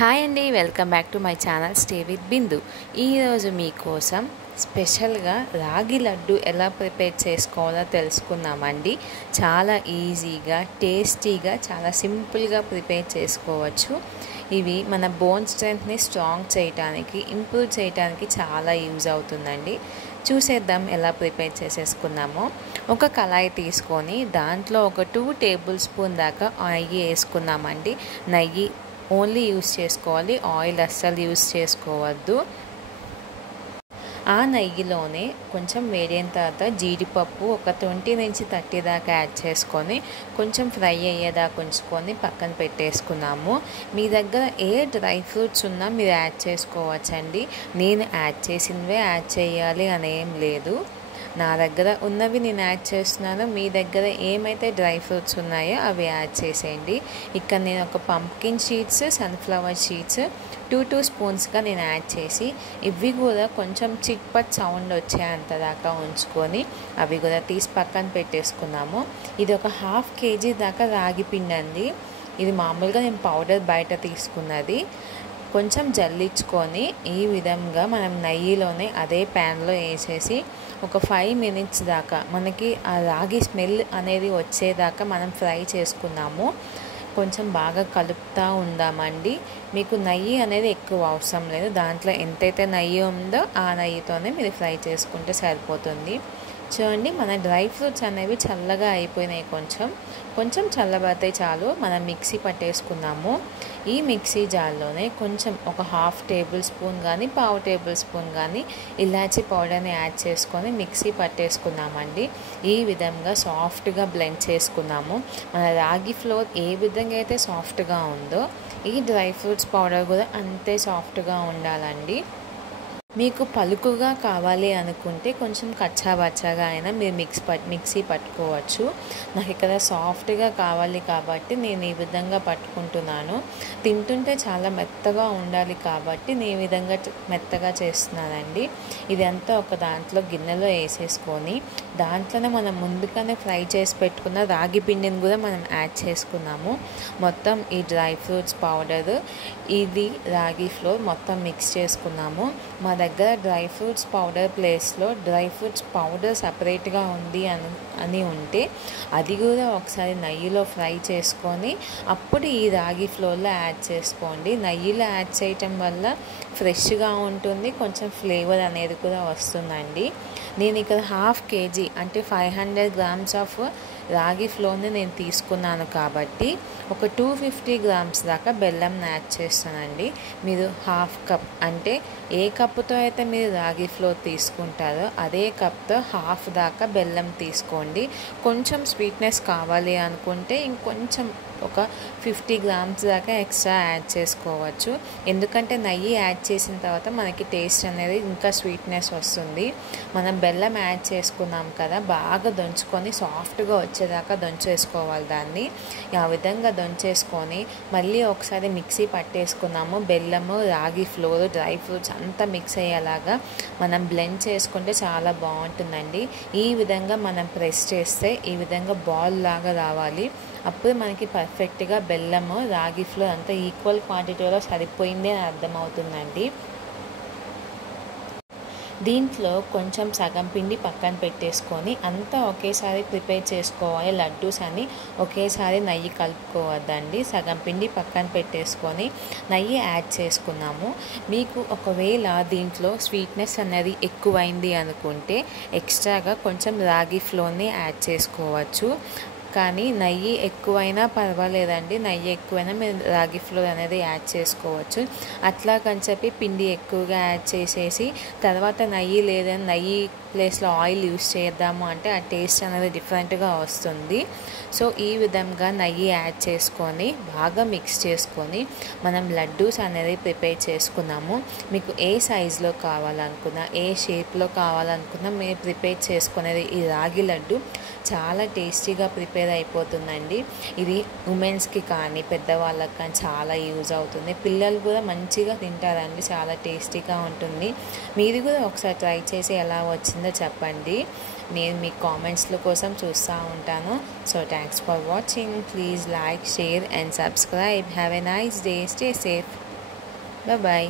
Hi అండి, welcome back to my channel stay with Bindu. ఈరోజు మీకోసం స్పెషల్గా రాగి లడ్డు ఎలా ప్రిపేర్ చేసుకోవాలో తెలుసుకుందామండి. చాలా ఈజీగా, టేస్టీగా, చాలా సింపుల్గా ప్రిపేర్ చేసుకోవచ్చు. ఇవి మన బోన్ స్ట్రెంత్ని స్ట్రాంగ్ చేయడానికి, ఇంప్రూవ్ చేయడానికి చాలా యూజ్ అవుతుందండి. చూసేద్దాం ఎలా ప్రిపేర్ చేసేసుకుందామో. ఒక కళాయి తీసుకొని దాంట్లో ఒక 2 టేబుల్ స్పూన్ దాకా నెయ్యి వేసుకుందామండి. నెయ్యి ఓన్లీ యూస్ చేసుకోవాలి, ఆయిల్ అస్సలు యూస్ చేసుకోవద్దు. ఆ నెయ్యిలోనే కొంచెం వేడైన తర్వాత జీడిపప్పు ఒక 20 నుంచి 30 దాకా యాడ్ చేసుకొని కొంచెం ఫ్రై అయ్యేదాకా ఉంచుకొని పక్కన పెట్టేసుకున్నాము. మీ దగ్గర ఏ డ్రై ఫ్రూట్స్ ఉన్నా మీరు యాడ్ చేసుకోవచ్చండి. నేను యాడ్ చేసినవే యాడ్ చేయాలి అనేం లేదు. నా దగ్గర ఉన్నవి నేను యాడ్ చేస్తున్నాను. మీ దగ్గర ఏమైతే డ్రై ఫ్రూట్స్ ఉన్నాయో అవి యాడ్ చేసేయండి. ఇక్కడ నేను ఒక పంప్కిన్ సీడ్స్, సన్ఫ్లవర్ సీడ్స్ 2 స్పూన్స్గా నేను యాడ్ చేసి ఇవి కూడా కొంచెం చిట్పట్ సౌండ్ వచ్చేంత దాకా ఉంచుకొని అవి కూడా తీసి పక్కన పెట్టేసుకున్నాము. ఇది ఒక 1/2 kg దాకా రాగి పిండి అండి. ఇది మామూలుగా నేను పౌడర్ బయట తీసుకున్నది. కొంచెం జల్లించుకొని ఈ విధంగా మనం నెయ్యిలోనే అదే ప్యాన్లో వేసేసి ఒక 5 minutes దాకా మనకి ఆ రాగి స్మెల్ అనేది వచ్చేదాకా మనం ఫ్రై చేసుకున్నాము. కొంచెం బాగా కలుపుతూ ఉందామండి. మీకు నెయ్యి అనేది ఎక్కువ అవసరం లేదు. దాంట్లో ఎంతైతే నెయ్యి ఉందో ఆ నెయ్యితోనే మీరు ఫ్రై చేసుకుంటే సరిపోతుంది. చూడండి, మన డ్రై ఫ్రూట్స్ అనేవి చల్లగా అయిపోయినాయి. కొంచెం చల్లబడితే చాలు. మనం మిక్సీ పట్టేసుకున్నాము. ఈ మిక్సీ జార్లోనే కొంచెం ఒక 1/2 టేబుల్ స్పూన్ కానీ 1/4 టేబుల్ స్పూన్ కానీ ఇలాచీ పౌడర్ని యాడ్ చేసుకొని మిక్సీ పట్టేసుకున్నామండి. ఈ విధంగా సాఫ్ట్గా బ్లెండ్ చేసుకున్నాము. మన రాగి ఫ్లోర్ ఏ విధంగా అయితే సాఫ్ట్గా ఉందో ఈ డ్రై ఫ్రూట్స్ పౌడర్ కూడా అంతే సాఫ్ట్గా ఉండాలండి. మీకు పలుకుగా కావాలి అనుకుంటే కొంచెం కచ్చాబచ్చాగా అయినా మీరు మిక్సీ పట్టుకోవచ్చు. నాకు ఇక్కడ సాఫ్ట్గా కావాలి కాబట్టి నేను ఈ విధంగా పట్టుకుంటున్నాను. తింటుంటే చాలా మెత్తగా ఉండాలి కాబట్టి నేను ఈ విధంగా మెత్తగా చేస్తున్నానండి. ఇదంతా ఒక దాంట్లో గిన్నెలో వేసేసుకొని దాంట్లోనే మనం ముందుగానే ఫ్రై చేసి పెట్టుకున్న రాగి పిండిని కూడా మనం యాడ్ చేసుకున్నాము. మొత్తం ఈ డ్రై ఫ్రూట్స్ పౌడర్, ఇది రాగి ఫ్లోర్ మొత్తం మిక్స్ చేసుకున్నాము. మా దగ్గర డ్రై ఫ్రూట్స్ పౌడర్ ప్లేస్లో డ్రై ఫ్రూట్స్ పౌడర్ సపరేట్గా ఉంది అని ఉంటే అది కూడా ఒకసారి నెయ్యిలో ఫ్రై చేసుకొని అప్పుడు ఈ రాగి ఫ్లోర్లో యాడ్ చేసుకోండి. నెయ్యిలో యాడ్ చేయటం వల్ల ఫ్రెష్గా ఉంటుంది, కొంచెం ఫ్లేవర్ అనేది కూడా వస్తుందండి. నేను ఇక్కడ 1/2 kg అంటే 500 grams ఆఫ్ రాగి ఫ్లోర్ని నేను తీసుకున్నాను కాబట్టి ఒక 250 grams దాకా బెల్లం యాడ్ చేస్తానండి. మీరు 1/2 cup అంటే ఏ కప్పుతో అయితే మీరు రాగి ఫ్లోర్ తీసుకుంటారో అదే కప్తో 1/2 దాకా బెల్లం తీసుకోండి. కొంచెం స్వీట్నెస్ కావాలి అనుకుంటే ఇంకొంచెం ఒక 50 grams దాకా ఎక్స్ట్రా యాడ్ చేసుకోవచ్చు. ఎందుకంటే నెయ్యి యాడ్ చేసిన తర్వాత మనకి టేస్ట్ అనేది ఇంకా స్వీట్నెస్ వస్తుంది. మనం బెల్లం యాడ్ చేసుకున్నాం కదా, బాగా దంచుకొని సాఫ్ట్గా వచ్చేదాకా దంచేసుకోవాలి దాన్ని. ఆ విధంగా దంచేసుకొని మళ్ళీ ఒకసారి మిక్సీ పట్టేసుకున్నాము. బెల్లము, రాగి ఫ్లోర్, డ్రై ఫ్రూట్స్ అంతా మిక్స్ అయ్యేలాగా మనం బ్లెండ్ చేసుకుంటే చాలా బాగుంటుందండి. ఈ విధంగా మనం ప్రెస్ చేస్తే ఈ విధంగా బాల్ లాగా రావాలి. అప్పుడు మనకి పర్ఫెక్ట్గా బెల్లము, రాగి ఫ్లోర్ అంతా ఈక్వల్ క్వాంటిటీలో సరిపోయింది అని అర్థమవుతుందండి. దీంట్లో కొంచెం సగం పిండి పక్కన పెట్టేసుకొని అంతా ఒకేసారి ప్రిపేర్ చేసుకోవాలి. లడ్డూస్ అని ఒకేసారి నెయ్యి కలుపుకోవద్దండి. సగం పిండి పక్కన పెట్టేసుకొని నెయ్యి యాడ్ చేసుకున్నాము. మీకు ఒకవేళ దీంట్లో స్వీట్నెస్ అనేది ఎక్కువైంది అనుకుంటే ఎక్స్ట్రాగా కొంచెం రాగి ఫ్లోర్ని యాడ్ చేసుకోవచ్చు. కానీ నెయ్యి ఎక్కువైనా పర్వాలేదండి. నెయ్యి ఎక్కువైనా మీరు రాగి ఫ్లోర్ అనేది యాడ్ చేసుకోవచ్చు. అట్లా అని చెప్పి పిండి ఎక్కువగా యాడ్ చేసేసి తర్వాత నెయ్యి లేదని నెయ్యి ప్లేస్లో ఆయిల్ యూస్ చేద్దాము అంటే ఆ టేస్ట్ అనేది డిఫరెంట్గా వస్తుంది. సో ఈ విధంగా నెయ్యి యాడ్ చేసుకొని బాగా మిక్స్ చేసుకొని మనం లడ్డూస్ అనేది ప్రిపేర్ చేసుకున్నాము. మీకు ఏ సైజులో కావాలనుకున్నా, ఏ షేప్లో కావాలనుకున్నా మీరు ప్రిపేర్ చేసుకునేది ఈ రాగి లడ్డు చాలా టేస్టీగా ప్రిపేర్ అయిపోతుందండి. ఇది ఉమెన్స్కి కానీ పెద్దవాళ్ళకి కానీ చాలా యూజ్ అవుతుంది. పిల్లలు కూడా మంచిగా తింటారండి, చాలా టేస్టీగా ఉంటుంది. మీరు కూడా ఒకసారి ట్రై చేసి ఎలా వచ్చిందో చెప్పండి. నేను మీ కామెంట్స్ల కోసం చూస్తూ ఉంటాను. So thanks for watching. Please like, share and subscribe. Have a nice day. Stay safe. Bye.